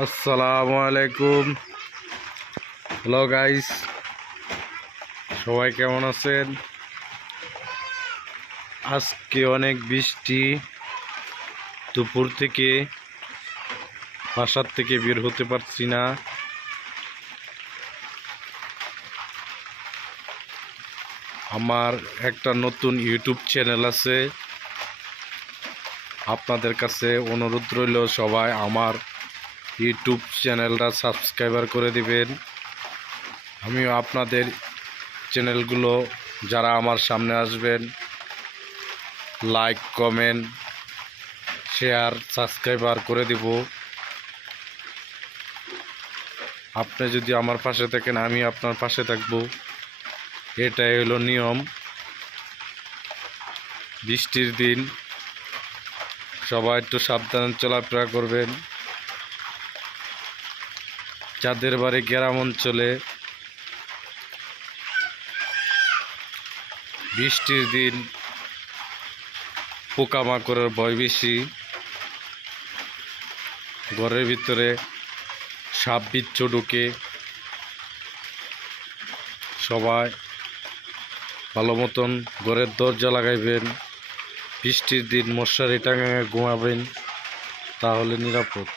আসসালামু আলাইকুম। Hello guys, সবাই কেমন আছেন? আজকে অনেক বৃষ্টি। দুপুর থেকে বাসার থেকে বের হতে পারছি না। আমার একটা নতুন ইউটিউব চ্যানেল আছে, আপনাদের কাছে অনুরোধ রইল সবাই আমার ইউটিউব চ্যানেলটা সাবস্ক্রাইবার করে দিবেন। আমিও আপনাদের চ্যানেলগুলো যারা আমার সামনে আসবেন, লাইক, কমেন্ট, শেয়ার, সাবস্ক্রাইবার করে দিব। আপনি যদি আমার পাশে থাকেন, আমি আপনার পাশে থাকব। এটাই হলো নিয়ম। বৃষ্টির দিন সবাই একটু সাবধানে চলাফেরা করবেন। যাদের বাড়ি গ্রাম অঞ্চলে, বৃষ্টির দিন পোকামাকড়ের ভয় বেশি। ঘরের ভিতরে সাপ বিচ্ছু ঢুকে। সবাই ভালো মতন ঘরের দরজা লাগাইবেন। বৃষ্টির দিন মশারি টাঙিয়ে ঘুমাবেন, তাহলে নিরাপদ।